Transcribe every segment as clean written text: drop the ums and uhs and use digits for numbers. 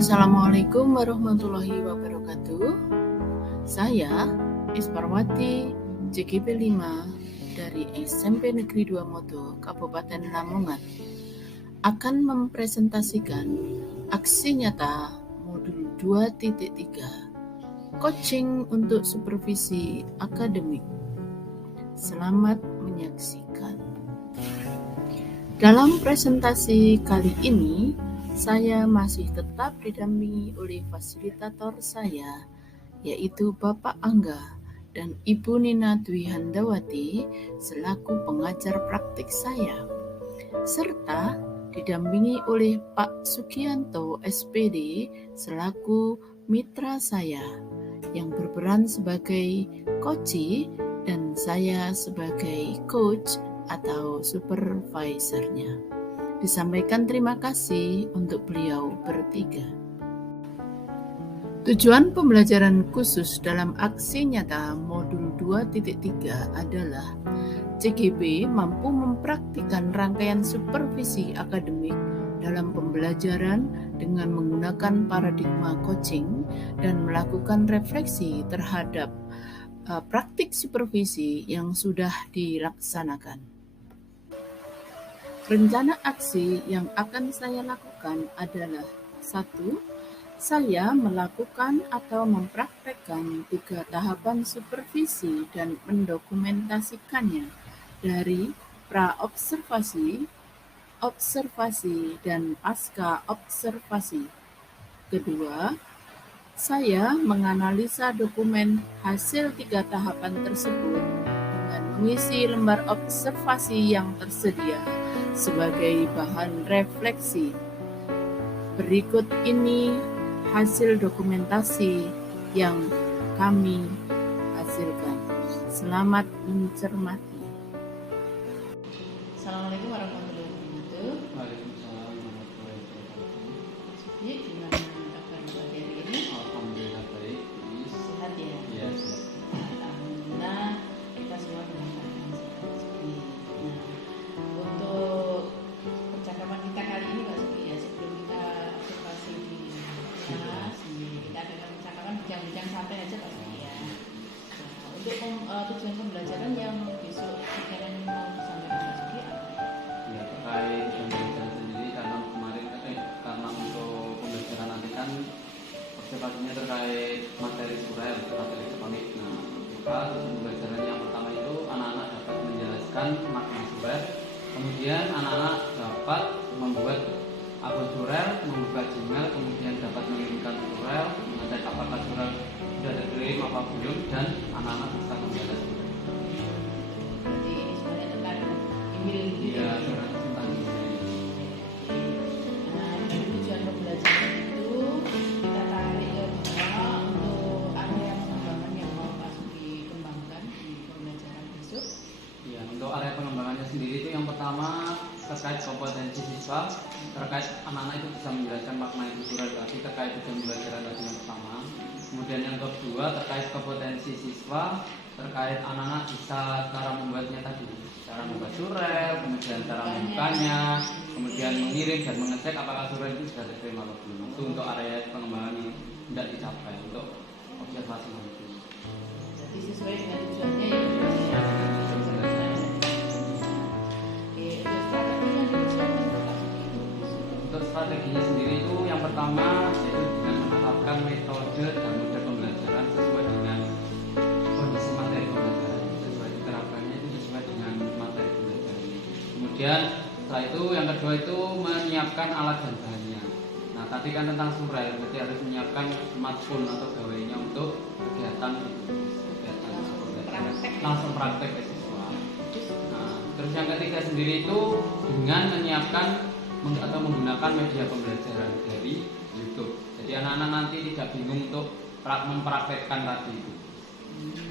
Assalamualaikum warahmatullahi wabarakatuh. Saya Isparwati JGP 5 dari SMP Negeri 2 Modo, Kabupaten Lamongan, akan mempresentasikan aksi nyata modul 2.3 coaching untuk supervisi akademik. Selamat menyaksikan. Dalam presentasi kali ini, saya masih tetap didampingi oleh fasilitator saya, yaitu Bapak Angga dan Ibu Nina Dwi Handawati selaku pengajar praktik saya, serta didampingi oleh Pak Sugianto SPD selaku mitra saya yang berperan sebagai coach dan saya sebagai coach atau supervisornya. Disampaikan terima kasih untuk beliau bertiga. Tujuan pembelajaran khusus dalam aksi nyata modul 2.3 adalah CGP mampu mempraktikkan rangkaian supervisi akademik dalam pembelajaran dengan menggunakan paradigma coaching dan melakukan refleksi terhadap praktik supervisi yang sudah dilaksanakan. Rencana aksi yang akan saya lakukan adalah 1. Saya melakukan atau mempraktekkan 3 tahapan supervisi dan mendokumentasikannya dari pra-observasi, observasi, dan pasca-observasi. Kedua, saya menganalisa dokumen hasil 3 tahapan tersebut dengan mengisi lembar observasi yang tersedia sebagai bahan refleksi. Berikut ini hasil dokumentasi yang kami hasilkan. Selamat mencermati. Assalamualaikum warahmatullahi wabarakatuh. Waalaikumsalam warahmatullahi wabarakatuh. Gimana kabar hari ini? Alhamdulillah baik. Sehat ya? Iya, sehat. Alhamdulillah kita semua dalam keadaan sehat. Nah, untuk percakapan kita kali ini Pak Sugi ya, sebelum kita observasi di kelas, kita akan percakapan bincang-bincang santai aja Pak Sugi ya. Nah, untuk tujuan pembelajaran yang besok sekalian mau disampaikan Pak Sugi apa? Ya, terkait pembelajaran sendiri karena kemarin karena untuk pembelajaran nanti kan observasinya terkait materi surel atau materi tektonik. Nah, maka tujuan pembelajaran yang pertama itu anak-anak dapat menjelaskan makna surel. Kemudian anak-anak dapat membuat akun surel, membuka Gmail, kemudian dapat mengirimkan surel, mengecek apakah surel sudah dikirim apa belum, dan anak-anak bisa membalas. Jadi ini sebenarnya tentang email gitu Iya, ya. surel tentang email. Nah, dari tujuan pembelajaran itu kita tarik ke bawah untuk area pengembangan yang mau Pak Sugi kembangkan di pembelajaran besok. Ya, untuk area pengembangannya sendiri itu yang pertama terkait kompetensi siswa, terkait anak-anak itu bisa menjelaskan makna itu surel tadi terkait tujuan pembelajaran tadi yang pertama. Kemudian yang kedua terkait kompetensi siswa, terkait anak-anak bisa cara membuatnya tadi, cara membuat surel, kemudian cara membukanya, kemudian mengirim dan mengecek apakah surel itu sudah diterima atau belum. Itu untuk area pengembangan yang tidak dicapai untuk observasi nanti. Jadi sesuai dengan tujuannya ya. Untuk strateginya sendiri itu yang pertama yaitu dengan menetapkan metode dan model pembelajaran sesuai dengan kondisi materi pembelajaran, sesuai diterapkannya itu sesuai dengan materi pembelajaran. Kemudian setelah itu yang kedua itu menyiapkan alat dan bahannya. Nah tadi kan tentang surel, berarti harus menyiapkan smartphone atau gawainya untuk kegiatan langsung praktek ke siswa. Nah, terus yang ketiga sendiri itu dengan menyiapkan atau menggunakan media pembelajaran dari YouTube. Jadi anak-anak nanti tidak bingung untuk mempraktekkan tadi itu.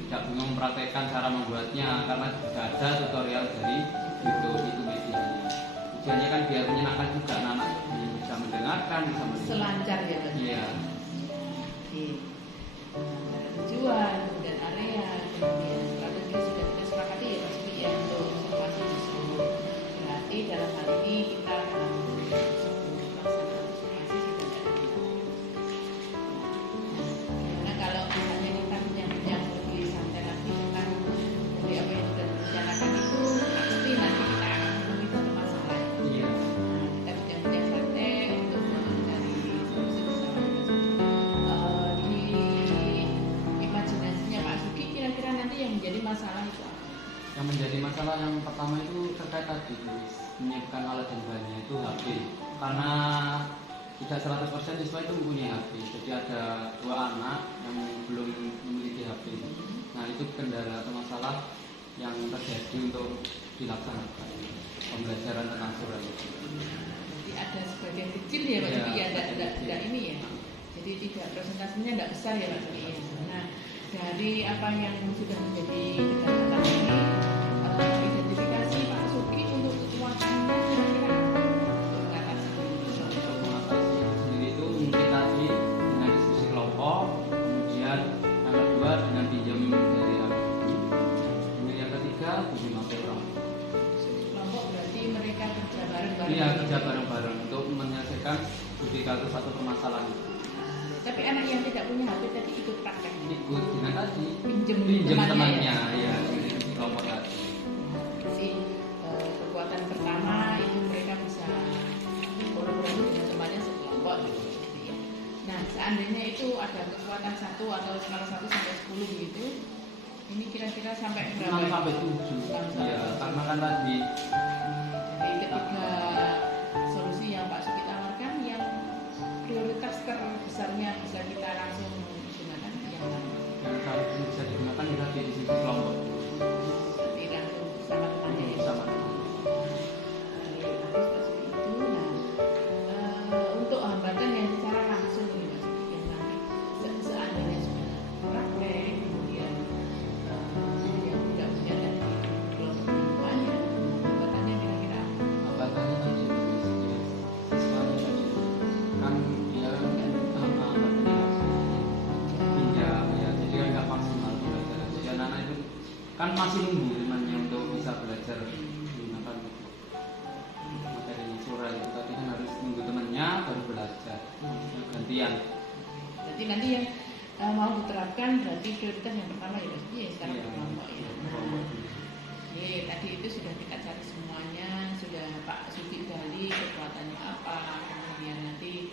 Tidak bingung mempraktekkan cara membuatnya karena sudah ada tutorial dari YouTube itu medianya. Tujuannya kan biar menyenangkan juga anak-anak bisa mendengarkan, bisa mendengar. Selancar ya Pak. Iya. Oke. Nah, ada tujuan, kemudian area, kemudian strategi sudah kita sepakati ya Pak Sugi ya untuk observasi tersebut. Berarti dalam hal ini kita dalam masalah itu apa? Yang menjadi masalah yang pertama itu terkait tadi menyiapkan alat dan bahannya itu HP, karena tidak 100% siswa itu mempunyai HP. Jadi ada 2 anak yang belum memiliki HP. Nah itu kendala atau masalah yang terjadi untuk dilaksanakan pembelajaran tentang surat. Jadi ada sebagian kecil ya Pak Suki ya, tidak ini ya. Jadi tidak presentasinya tidak besar ya Pak Suki. Nah dari apa yang sudah menjadi kejadian ini, identifikasi Pak Suki untuk kekuatannya kira-kira mengatasi sendiri itu mungkin tadi dengan diskusi kelompok, kemudian yang kedua dengan pinjam dari HPI, kemudian yang ketiga pinjam HP orang. kelompok berarti mereka kerja bareng-bareng. Iya, kerja bareng-bareng untuk menyelesaikan satu permasalahan. Tapi anak yang tidak punya HP tadi ikut prakteknya. Ikut dengan tadi Pinjem temannya, ya di kelompok tadi. Jadi kekuatan pertama itu mereka bisa kolaborasi dengan temannya sekelompok gitu ya. Nah seandainya itu ada kekuatan 1 atau skala 1 sampai 10 gitu, ini kira-kira sampai berapa? 6 sampai 7. Ya, karena kan tadi dari ketiga solusi yang Pak Suki tawarkan, yang prioritas terbesarnya bisa kita langsung gunakan yang mana? yang seharusnya bisa digunakan adalah di sisi kelompok. Berarti langsung sama temannya ya. Sama teman. Bagus Pak Suki itu. Nah, untuk hambatan yang secara langsung nih Mas Suki, yang nanti seandainya sudah praktek, kemudian yang tidak punya dan kelompok lingkungan ya, hambatannya kira-kira apa? Hambatannya tadi siswanya tadi kan dia pinjam ya, jadi kan nggak maksimal belajar. Jadi anak-anak itu kan masih nunggu temannya untuk bisa belajar menggunakan materi surat itu tadi kan harus nunggu temannya baru belajar. Gantian. Jadi nanti yang mau diterapkan berarti prioritas yang pertama ya Mas, ya sekarang Iya, kelompok ya. kelompok. Jadi tadi itu sudah kita cari semuanya, sudah Pak Suki gali kekuatannya apa, kemudian nanti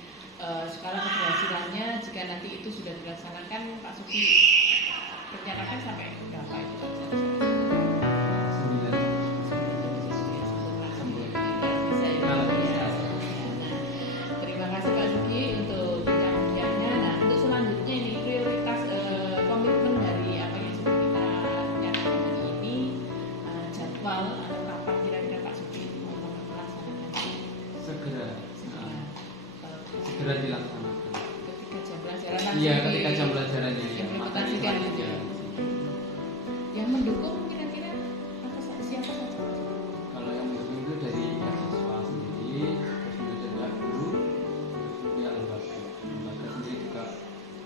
skala keberhasilannya jika nanti itu sudah dilaksanakan Pak Suki rencanakan sampai berapa itu Pak? 9. Bisa ya. Terima kasih Pak Suki untuk bincang-bincangnya. Nah untuk selanjutnya ini prioritas komitmen dari apa yang sudah kita rencanakan hari ini, jadwal atau kapan kira-kira Pak Suki itu mau melaksanakan Segera. segera. Segera dilaksanakan. Ketika jam pelajaran langsung Iya, ketika jam pelajarannya ya, implementasikan materi gitu. ya. Yang mendukung kira-kira siapa saja? Kalau yang mendukung itu dari siswa sendiri, terus kemudian dari guru, terus kemudian lembaga. Lembaga sendiri juga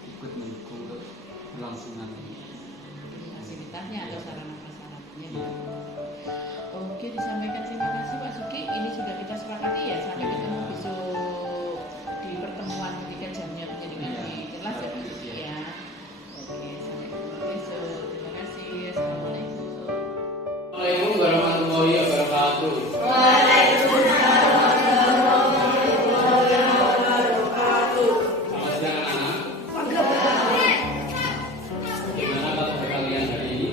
ikut mendukung untuk kelangsungan ini. Fasilitasnya atau sarana prasarannya. Oke, disampaikan terima kasih Pak Suki. Ini sudah kita sepakati ya, sampai ketemu besok di pertemuan ketika jamnya menjadi lebih jelas ya Pak Suki ya. Oke, sampai ketemu besok. Terima kasih. Assalamualaikum. Assalamualaikum warahmatullahi wabarakatuh. Selamat siang anak-anak. Bagaimana kabar kalian hari ini?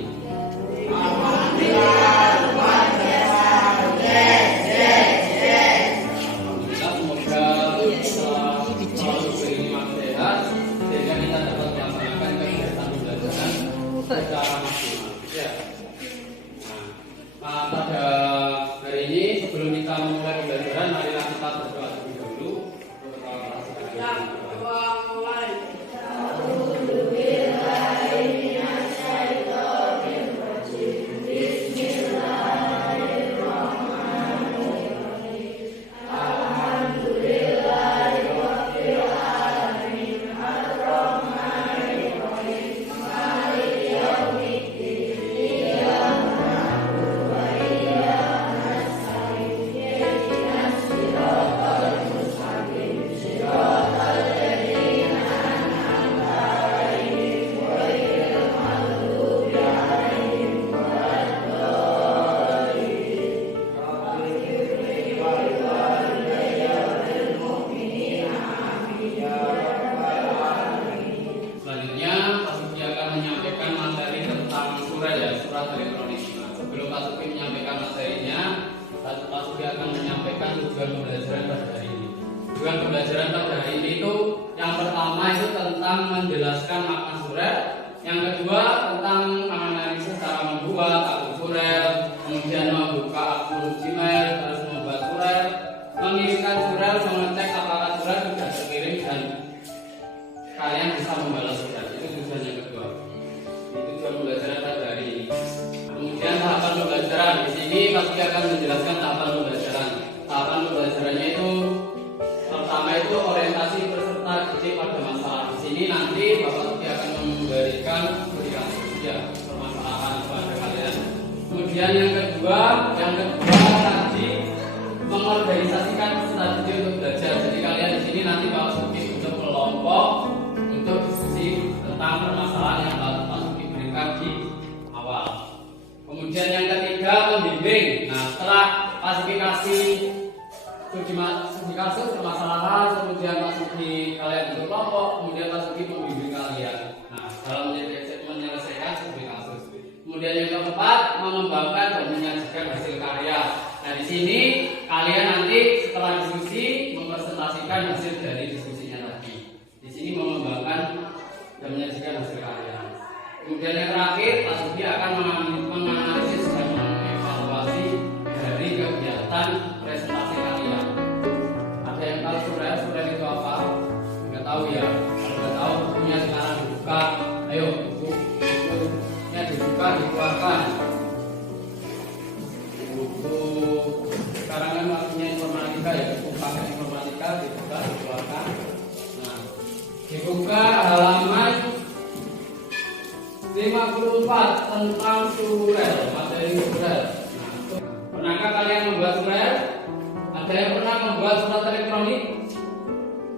Alhamdulillah, semoga selalu beriman sehat sehingga kita dapat melaksanakan kegiatan pembelajaran secara maksimal. Ya. Nah, pada hari ini sebelum kita memulai pembelajaran, marilah kita berdoa terlebih dahulu. pembelajaran pada hari ini itu yang pertama itu tentang menjelaskan makna surel, yang kedua tentang menganalisis cara membuat akun surel, kemudian membuka akun Gmail, terus membuat surel, mengirimkan surel, mengecek apakah surel sudah terkirim dan kalian bisa membalas surel. Itu tujuan yang kedua. Itu tujuan pembelajaran pada hari ini. Kemudian tahapan pembelajaran di sini pasti akan menjelaskan tahapan pembelajaran. Tahapan pembelajarannya itu pertama itu orientasi peserta didik pada masalah. Di sini nanti Bapak Tuki akan memberikan ya permasalahan kepada kalian. Kemudian yang kedua tadi mengorganisasikan peserta didik untuk belajar. Jadi kalian di sini nanti Bapak Tuki untuk kelompok untuk diskusi tentang permasalahan yang Bapak Tuki berikan di awal. Kemudian yang ketiga membimbing. Nah, setelah klasifikasi studi kasus permasalahan, kemudian masuk di kalian untuk kelompok, kemudian masuk di membimbing kalian. Nah, dalam menyelesaikan studi kasus. Kemudian yang keempat mengembangkan dan menyajikan hasil karya. Nah, di sini kalian nanti setelah diskusi mempresentasikan hasil dari diskusinya tadi. Di sini mengembangkan dan menyajikan hasil karya. Kemudian yang terakhir, Pak Sugi akan menganalisis dan mengevaluasi dari kegiatan presentasi kalian. Ada yang tahu surel itu apa? Nggak tahu ya? Kalau nggak tahu, bukunya sekarang dibuka. Ayo, bukunya dibuka, dikeluarkan. Buku sekarang kan waktunya informatika ya, buku paket informatika dibuka, dikeluarkan. Nah, dibuka halaman 54 tentang surel, materi surel. Nah, pernahkah kalian membuat surel? Ada yang pernah membuat surat elektronik?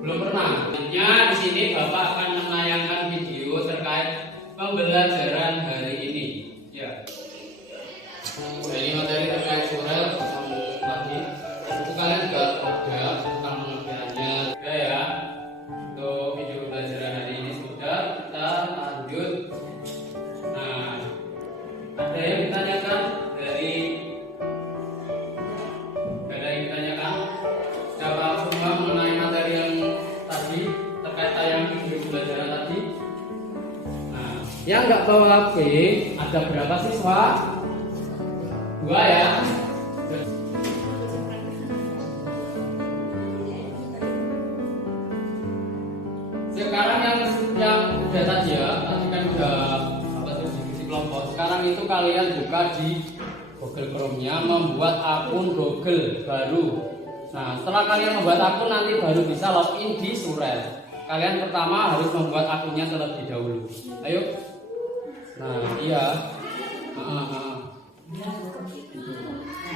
Belum pernah. Sebenarnya di sini Bapak akan menayangkan video terkait pembelajaran hari ini. Ya. Nah, ini materi terkait surel tadi. Buku kalian juga ada tentang pengertiannya. Sudah ya. Untuk video pembelajaran hari ini sudah. Kita lanjut. Nah, ada yang ditanyakan dari siapa semua mengenai materi yang tadi terkait tayang video pembelajaran tadi? Nah, yang nggak bawa HP ada berapa siswa? 2 ya. Sekarang yang udah tadi ya, tadi kan udah kelompok. Sekarang itu kalian buka di Google Chrome-nya, membuat akun Google baru. Nah, setelah kalian membuat akun nanti baru bisa login di surel. Kalian pertama harus membuat akunnya terlebih dahulu. Ayo. Nah, iya.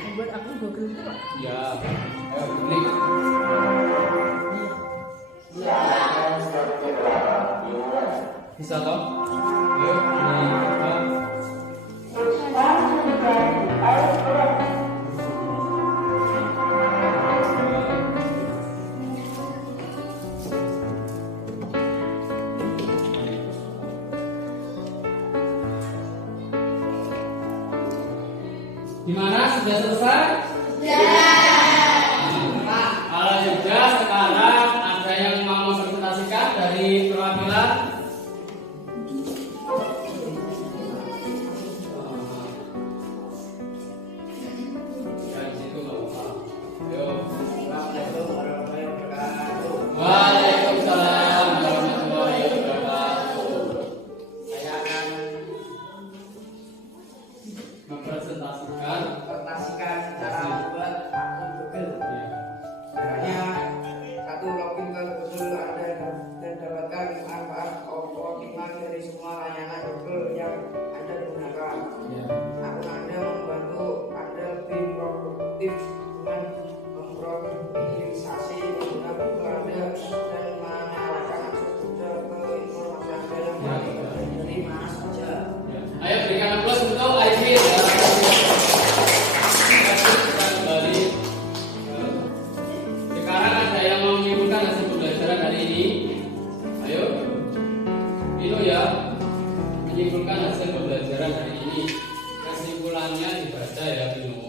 Membuat akun Google itu Pak? Ya. Ayo, klik. Bisa toh? Ayo, gimana? Sudah selesai? Nah, kalau sudah, sekarang ada yang mau presentasikan dari perwakilan? Waalaikumsalam warahmatullahi wabarakatuh. Saya akan mempresentasikan cara membuat akun Google. Caranya satu, login ke Google Anda dan dapatkan manfaat optimal dari semua layanan Google yang Anda gunakan. Akun Anda membantu Anda lebih produktif dengan mempriorisasi pengguna Google Anda dan mengarahkan akses Anda ke informasi Anda yang paling dari mana saja. Ayo berikan aplaus untuk Aisyah. Sekarang ada yang mau menyimpulkan hasil pembelajaran hari ini. Ayo, itu ya, menyimpulkan hasil pembelajaran hari ini. Kesimpulannya dibaca ya, Bino.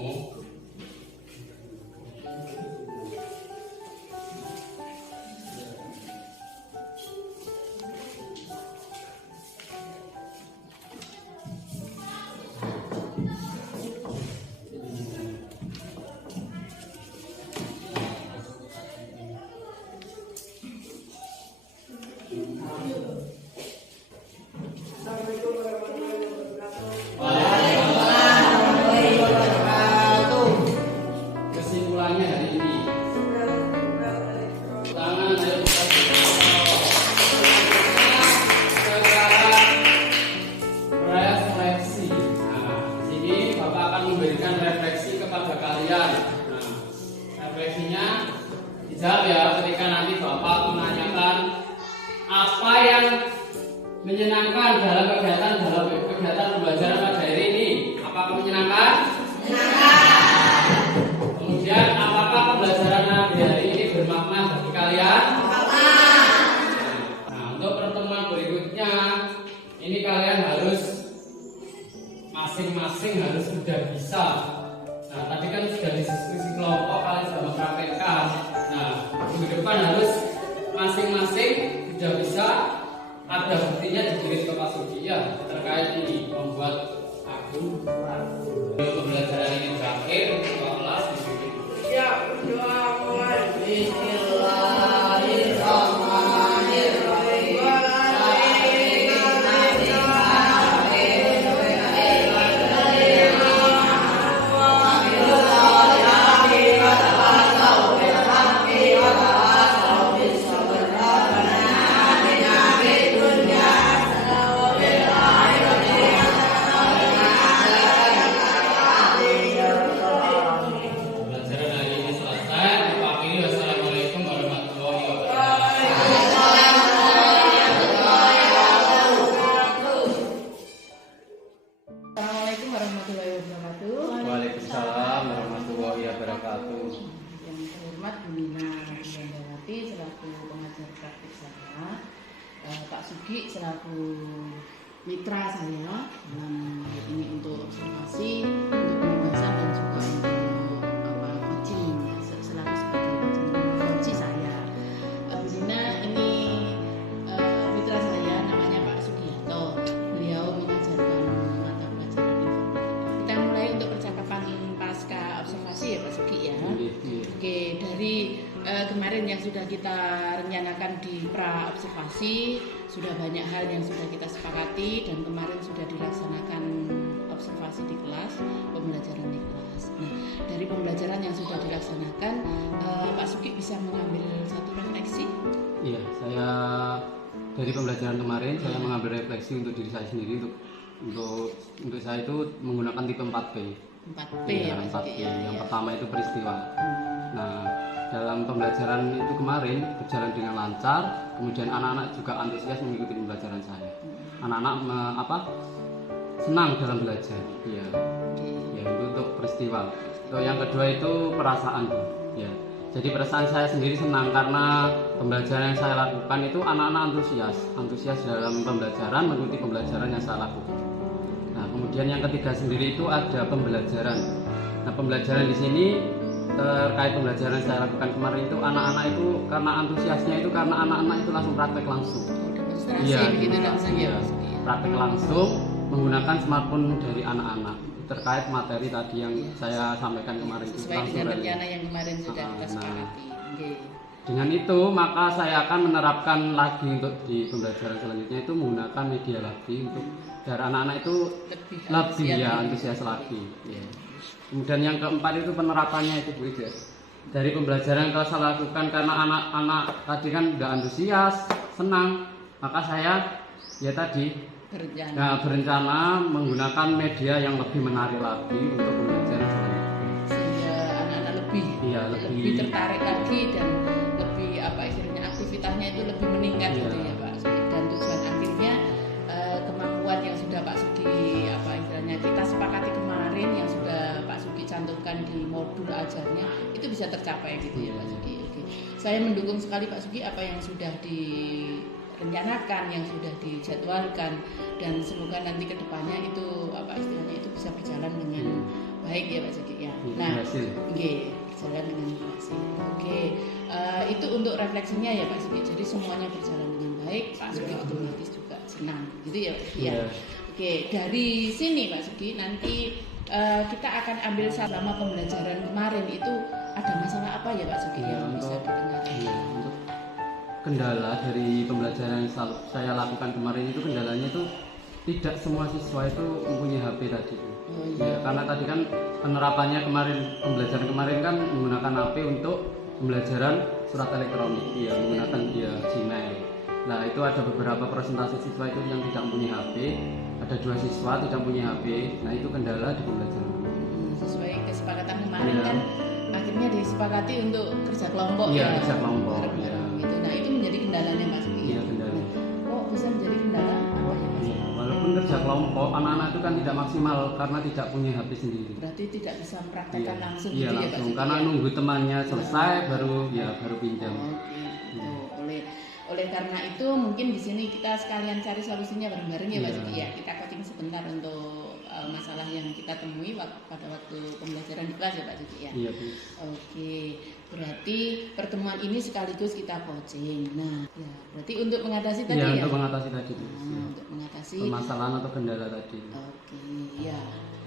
masing-masing harus sudah bisa. Nah, tadi kan sudah diskusi kelompok, kalian sudah mempraktekkan. Nah, minggu depan harus masing-masing sudah bisa, ada buktinya dikirim ke Pak Sugi ya terkait ini membuat akun. Pembelajaran ini berakhir, kelas dibikin. Ya, berdoa mulai. Pembelajaran hari ini selesai. Kita akhiri. Wassalamualaikum warahmatullahi wabarakatuh. Assalamualaikum warahmatullahi wabarakatuh. Waalaikumsalam warahmatullahi wabarakatuh. Yang terhormat Bu Nina Wiyandawati selaku pengajar praktik saya, Pak Sugi selaku mitra saya dalam ini untuk observasi, untuk pembahasan dan juga untuk coaching selaku sebagai coach saya. Bu Nina ini mitra saya namanya Pak Sugiarto. Beliau mengajarkan mata pelajaran informatika. Kita mulai untuk percakapan pasca observasi ya Pak Sugi ya. Oke, dari kemarin yang sudah kita rencanakan di pra observasi, sudah banyak hal yang sudah kita sepakati dan kemarin sudah dilaksanakan observasi di kelas, pembelajaran di kelas. Nah, dari pembelajaran yang sudah dilaksanakan, Pak Sugi bisa mengambil satu refleksi. Iya, saya dari pembelajaran kemarin saya mengambil refleksi untuk diri saya sendiri untuk saya itu menggunakan tipe 4P. 4P Iya, ya Pak 4P. Sugi ya. Yang pertama itu peristiwa. Nah, dalam pembelajaran itu kemarin berjalan dengan lancar, kemudian anak-anak juga antusias mengikuti pembelajaran saya. Anak-anak senang dalam belajar. Iya. Ya, itu untuk peristiwa. So, yang kedua itu perasaan, Bu. Ya. Jadi perasaan saya sendiri senang karena pembelajaran yang saya lakukan itu anak-anak antusias dalam pembelajaran, mengikuti pembelajaran yang saya lakukan. Nah, kemudian yang ketiga sendiri itu ada pembelajaran. Nah, pembelajaran di sini terkait pembelajaran yang saya lakukan kemarin itu anak-anak itu karena antusiasnya itu karena anak-anak itu langsung praktek langsung. Demonstrasi Iya, begitu langsung ya iya. Pak Sugi ya. Praktek langsung menggunakan smartphone dari anak-anak terkait materi tadi yang saya sampaikan kemarin itu Sesuai langsung dengan dari. rencana yang kemarin sudah kita Nah. sepakati. Oke. Dengan itu maka saya akan menerapkan lagi untuk di pembelajaran selanjutnya itu menggunakan media lagi untuk biar anak-anak itu lebih ya antusias lagi. Ya. Kemudian yang keempat itu penerapannya itu Bu Ida. Dari pembelajaran yang saya lakukan karena anak-anak tadi kan udah antusias, senang, maka saya ya tadi berencana menggunakan media yang lebih menarik lagi untuk pembelajaran selanjutnya. Sehingga anak-anak lebih tertarik lagi dan lebih istilahnya aktivitasnya itu lebih meningkat gitu ya Pak Sugi. Dan tujuan akhirnya kemampuan yang sudah Pak Sugi istilahnya kita sepakati kemarin yang sudah Pak Sugi cantumkan di modul ajarnya itu bisa tercapai gitu ya Pak Sugi. Oke. Saya mendukung sekali Pak Sugi apa yang sudah direncanakan, yang sudah dijadwalkan, dan semoga nanti kedepannya itu istilahnya itu bisa berjalan dengan baik ya Pak Sugi ya. Nah, oke, berjalan dengan berhasil. Oke, itu untuk refleksinya ya Pak Sugi. Jadi semuanya berjalan dengan baik, Pak Sugi otomatis juga senang, gitu ya. Ya. Oke, dari sini Pak Sugi nanti kita akan ambil selama pembelajaran kemarin itu ada masalah apa ya Pak Sugi yang bisa didengar? Untuk kendala dari pembelajaran yang saya lakukan kemarin itu kendalanya itu tidak semua siswa itu mempunyai HP tadi. Ya, karena tadi kan penerapannya pembelajaran kemarin kan menggunakan HP untuk pembelajaran surat elektronik, ya menggunakan Gmail. Nah itu ada beberapa presentasi siswa itu yang tidak mempunyai HP, ada 2 siswa tidak mempunyai HP. Nah itu kendala di pembelajaran. Sesuai kesepakatan kemarin kan akhirnya disepakati untuk kerja kelompok ya. Kerja kelompok. Ya. Gitu. Nah itu menjadi kendalanya Pak Sugi. Iya kendala. Oh bisa menjadi kendala apa ya Pak Sugi? Walaupun kerja kelompok, anak-anak itu kan tidak maksimal karena tidak punya HP sendiri. Berarti tidak bisa mempraktekkan langsung Iya gitu langsung, ya Pak karena Sugi? nunggu temannya selesai baru pinjam. Oke, boleh. oleh karena itu mungkin di sini kita sekalian cari solusinya bareng-bareng ya Pak Iya. Sugi ya. Kita coaching sebentar untuk masalah yang kita temui pada waktu pembelajaran di kelas ya Pak Sugi ya. Iya Bu. Oke, berarti pertemuan ini sekaligus kita coaching. Nah, ya, berarti untuk mengatasi tadi Iya, ya. untuk mengatasi tadi Bu. Untuk mengatasi. Permasalahan atau kendala tadi. Oke, ya.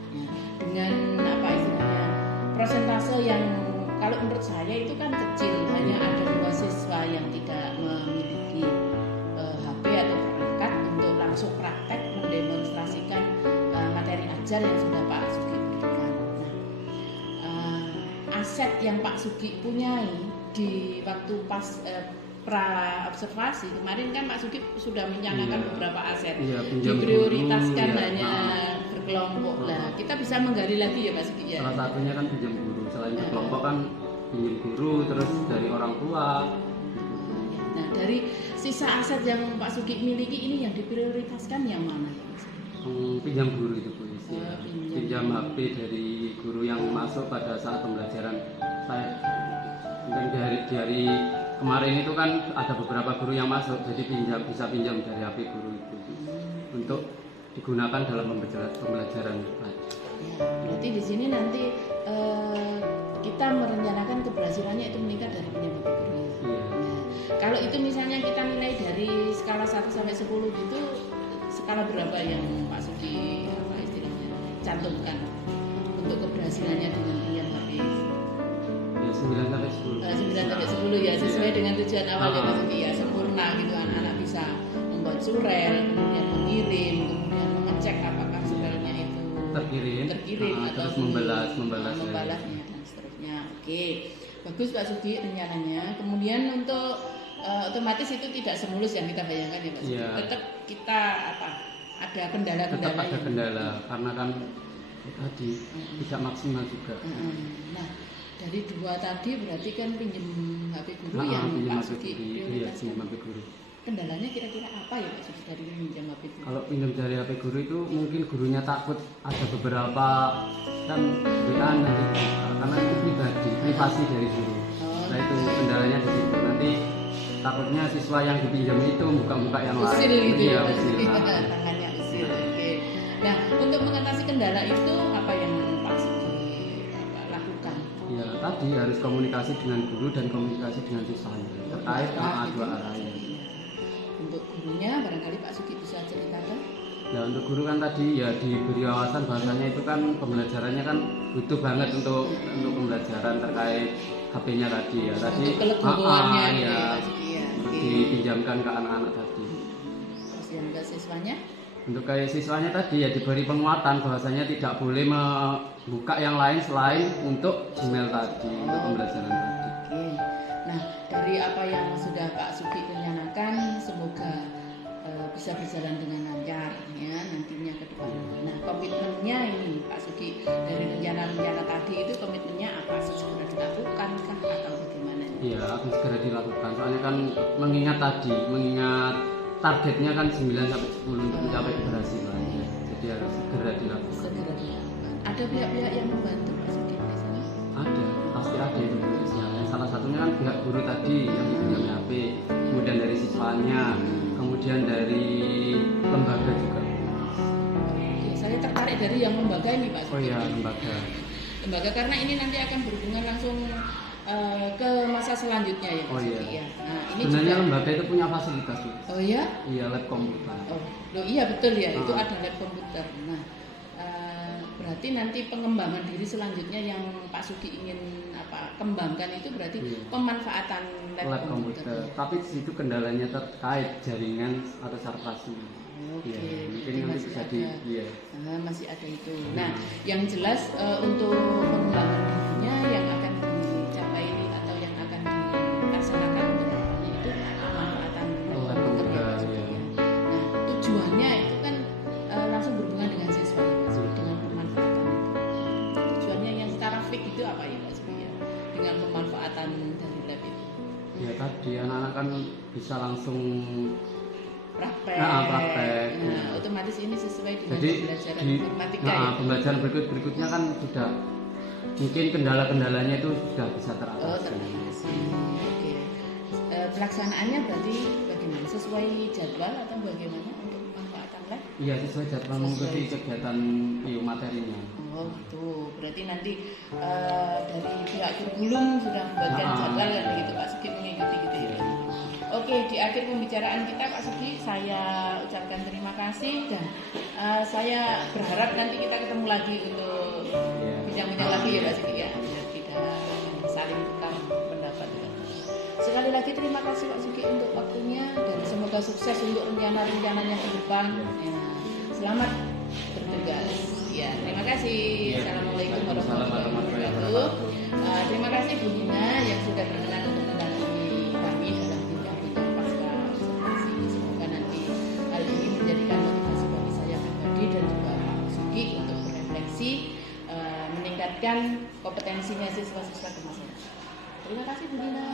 Ya, dengan apa istilahnya prosentase yang kalau menurut saya itu kan kecil, hanya ada 2 siswa yang tidak memiliki HP atau perangkat untuk langsung praktek mendemonstrasikan materi ajar yang sudah Pak Sugi berikan. Nah, aset yang Pak Sugi punyai di waktu pas pra observasi kemarin kan Pak Sugi sudah mencanangkan Iya. beberapa aset, Iya, pinjam diprioritaskan guru, ya. hanya berkelompok. Lah, kita bisa menggali lagi ya Pak Sugi ya. Salah satunya kan pinjam guru. Selain berkelompok kan pinjam guru, terus dari orang tua. Nah, dari sisa aset yang Pak Sugi miliki ini yang diprioritaskan yang mana ya Mas? Pinjam guru itu Bu. Ya. Pinjam Pinjam HP dari guru yang masuk pada saat pembelajaran saya. Dan dari kemarin itu kan ada beberapa guru yang masuk, jadi bisa pinjam dari HP guru itu untuk digunakan dalam pembelajaran tadi. Ya, berarti di sini nanti kita merencanakan keberhasilannya itu meningkat dari pinjam HP guru. Iya. Nah, kalau itu misalnya kita nilai dari skala 1 sampai 10 gitu, skala berapa yang Pak Sugi apa istilahnya cantumkan untuk keberhasilannya dengan pinjam HP? Ya 9 sampai 10. 9 sampai 10 ya, sesuai dengan tujuan awal ya Pak Sugi ya, sempurna gitu, anak-anak bisa membuat surel, kemudian mengirim, kemudian mengecek apakah surelnya itu terkirim atau terus belum. membalasnya. Membalasnya dan seterusnya. Oke, bagus Pak Sugi rencananya. Kemudian untuk otomatis itu tidak semulus yang kita bayangkan ya Pak Sugi. Iya. Tetap kita ada Tetap kendala-kendala. ada yang- kendala karena kan tadi tidak maksimal juga. Nah, dari 2 tadi berarti kan pinjam HP guru Nah, yang pinjam Pak HP Sugi guru. Iya, prioritaskan. pinjam HP guru. Kendalanya kira-kira apa ya Pak Sugi dari pinjam HP guru? Kalau pinjam dari HP guru itu mungkin gurunya takut ada beberapa kan WA nanti karena itu privasi dari guru. Nah itu kendalanya di situ. Nanti takutnya siswa yang dipinjam itu buka-buka yang lain. Usil gitu Iya, ya Pak usil. Sugi. Tangannya usil. Oke. Nah, untuk mengatasi kendala itu apa yang Pak Sugi lakukan? Ya tadi harus komunikasi dengan guru dan komunikasi dengan siswanya terkait dua arahnya. Untuk gurunya barangkali Pak Sugi bisa ceritakan. Ya untuk guru kan tadi ya diberi wawasan bahasanya itu kan pembelajarannya kan butuh banget untuk pembelajaran terkait HP-nya tadi ya. Tadi Untuk kelegowoannya gitu ya, ya Pak Sugi ya. Oke. dipinjamkan ke anak-anak tadi. Terus yang ke siswanya? Untuk kayak siswanya tadi ya diberi penguatan bahwasanya tidak boleh membuka yang lain selain untuk email tadi untuk pembelajaran tadi. Oke. Nah, dari apa yang sudah Pak Sugi rencanakan, semoga bisa berjalan dengan lancar ya nantinya ke depan. Nah, komitmennya ini Pak Sugi dari rencana-rencana tadi itu komitmennya apa? Segera dilakukan kah atau bagaimana? Iya akan segera dilakukan soalnya kan mengingat targetnya kan 9 sampai 10 untuk mencapai keberhasilan ya. Jadi harus segera dilakukan. Segera dilakukan. Ada pihak-pihak yang membantu Pak Sugi di sini? Ada, pasti ada itu Bu. Salah satunya kan pihak guru tadi yang dipinjam HP, kemudian dari siswanya, kemudian dari lembaga juga. Oke, saya tertarik dari yang lembaga ini Pak Sugi. Oh iya lembaga. Lembaga karena ini nanti akan berhubungan langsung ke masa selanjutnya ya Pak Oh, Sugi iya. ya. Nah, ini Sebenarnya juga. lembaga itu punya fasilitas Bu. Oh ya? Iya lab komputer. Oh, loh, iya betul ya, itu Ah. ada lab komputer. Nah, berarti nanti pengembangan diri selanjutnya yang Pak Sugi ingin kembangkan itu berarti Iya. pemanfaatan Lab komputer. Tapi di situ kendalanya terkait jaringan atau sarfasnya. Oke, Iya, mungkin jadi nanti masih bisa ada. di iya. Masih ada itu. Nah, yang jelas untuk pengembangan dirinya yang akan dicapai ini atau yang akan dilaksanakan kedepannya itu pemanfaatan Lab komputer, Pak Sugi, iya. ya. Nah, tujuannya itu kan langsung berhubungan dengan siswa ya Pak Sugi, dengan pemanfaatan itu. Tujuannya yang secara fix itu apa ya Pak Sugi ya? Dengan pemanfaatan dari lab itu. Ya tadi anak-anak kan bisa langsung Praktek. praktek. Nah, otomatis ini sesuai dengan jadi pembelajaran di informatika ya. pembelajaran berikutnya kan sudah mungkin kendala-kendalanya itu sudah bisa Oh, teratasi. teratasi. Oke. pelaksanaannya berarti bagaimana? Sesuai jadwal atau bagaimana untuk memanfaatkan lab? Iya, sesuai jadwal mengikuti kegiatan materinya. Oh gitu, berarti nanti dari pihak kurikulum sudah membuatkan jadwal kan begitu Pak Sugi mengikuti gitu ya. Oke, di akhir pembicaraan kita Pak Sugi saya ucapkan terima kasih dan saya berharap nanti kita ketemu lagi untuk bincang-bincang lagi ya Pak Sugi ya, biar tidak saling tukar pendapat ya. Sekali lagi terima kasih Pak Sugi untuk waktunya dan semoga sukses untuk rencana-rencananya ke depan. Ya, selamat bertugas. Ya, terima kasih. Assalamualaikum warahmatullahi wabarakatuh. Terima kasih Bu Nina yang sudah berkenan untuk mendampingi kami dalam bincang-bincang pasca observasi. Semoga nanti hal ini menjadikan motivasi bagi saya pribadi dan juga Pak Sugi untuk berefleksi, meningkatkan kompetensinya siswa-siswa ke masyarakat. Terima kasih Bu Nina.